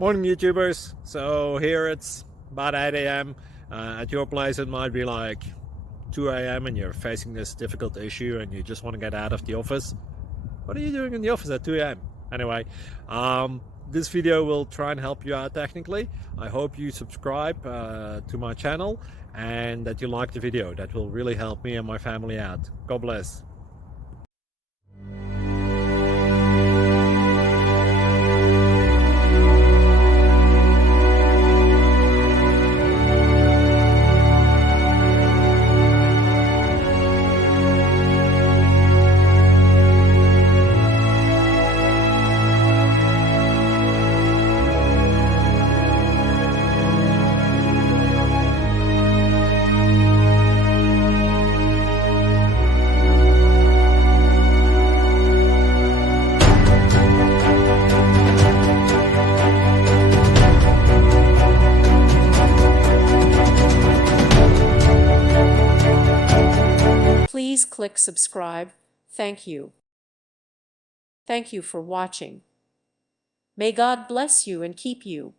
Morning YouTubers. So here it's about 8 a.m. At your place it might be like 2 a.m. and you're facing this difficult issue and you just want to get out of the office. What are you doing in the office at 2 a.m.? Anyway, this video will try and help you out technically. I hope you subscribe to my channel and that you like the video. That will really help me and my family out. God bless. Please click subscribe. Thank you. Thank you for watching. May God bless you and keep you.